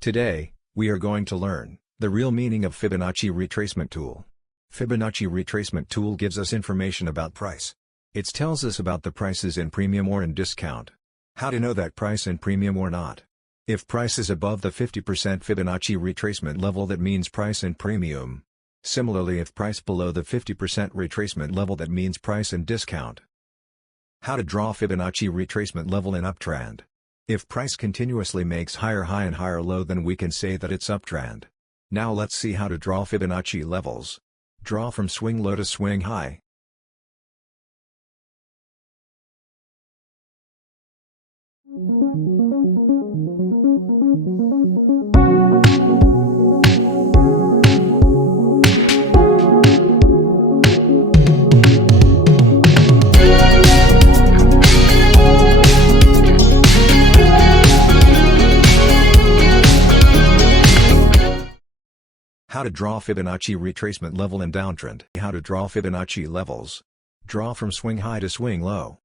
Today, we are going to learn the real meaning of Fibonacci Retracement Tool. Fibonacci Retracement Tool gives us information about price. It tells us about the prices in premium or in discount. How to know that price in premium or not. If price is above the 50% Fibonacci retracement level, that means price in premium. Similarly, if price below the 50% retracement level, that means price in discount. How to draw Fibonacci retracement level in uptrend. If price continuously makes higher high and higher low, then we can say that it's uptrend. Now let's see how to draw Fibonacci levels. Draw from swing low to swing high. How to draw Fibonacci retracement level in downtrend. How to draw Fibonacci levels. Draw from swing high to swing low.